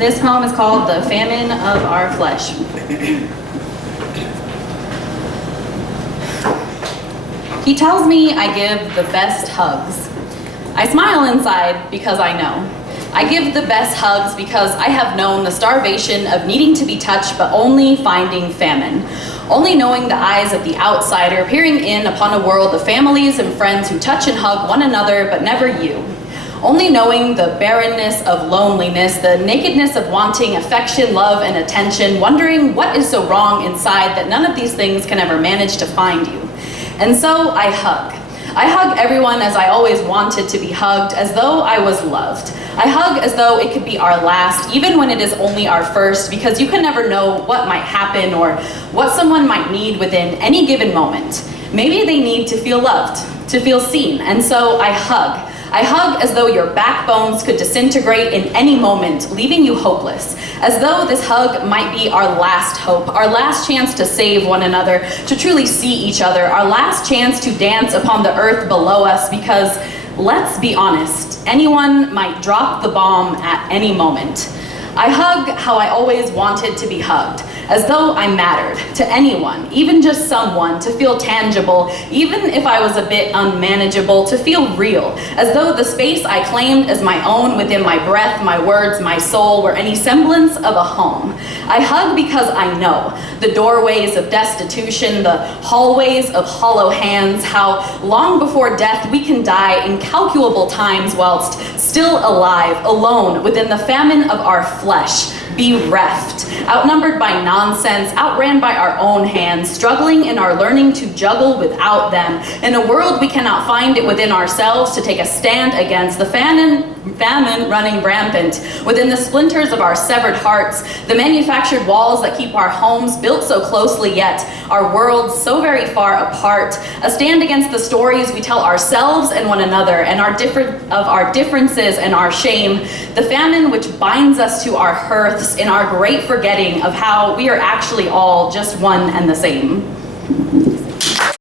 This poem is called The Famine of Our Flesh. He tells me I give the best hugs. I smile inside because I know. I give the best hugs because I have known the starvation of needing to be touched but only finding famine. Only knowing the eyes of the outsider peering in upon a world of families and friends who touch and hug one another but never you. Only knowing the barrenness of loneliness, the nakedness of wanting affection, love, and attention, wondering what is so wrong inside that none of these things can ever manage to find you. And so I hug. I hug everyone as I always wanted to be hugged, as though I was loved. I hug as though it could be our last, even when it is only our first, because you can never know what might happen or what someone might need within any given moment. Maybe they need to feel loved, to feel seen, and so I hug. I hug as though your backbones could disintegrate in any moment, leaving you hopeless. As though this hug might be our last hope, our last chance to save one another, to truly see each other, our last chance to dance upon the earth below us, because, let's be honest, anyone might drop the bomb at any moment. I hug how I always wanted to be hugged, as though I mattered to anyone, even just someone, to feel tangible, even if I was a bit unmanageable, to feel real, as though the space I claimed as my own within my breath, my words, my soul, were any semblance of a home. I hug because I know the doorways of destitution, the hallways of hollow hands, how long before death we can die incalculable times whilst still alive, alone, within the famine of our flesh, bereft, outnumbered by nonsense, outran by our own hands, struggling in our learning to juggle without them, in a world we cannot find it within ourselves to take a stand against, the famine running rampant within the splinters of our severed hearts, the manufactured walls that keep our homes built so closely yet our worlds so very far apart, a stand against the stories we tell ourselves and one another, and our differences and our shame, the famine which binds us to our hearths in our great forgetting of how we are actually all just one and the same.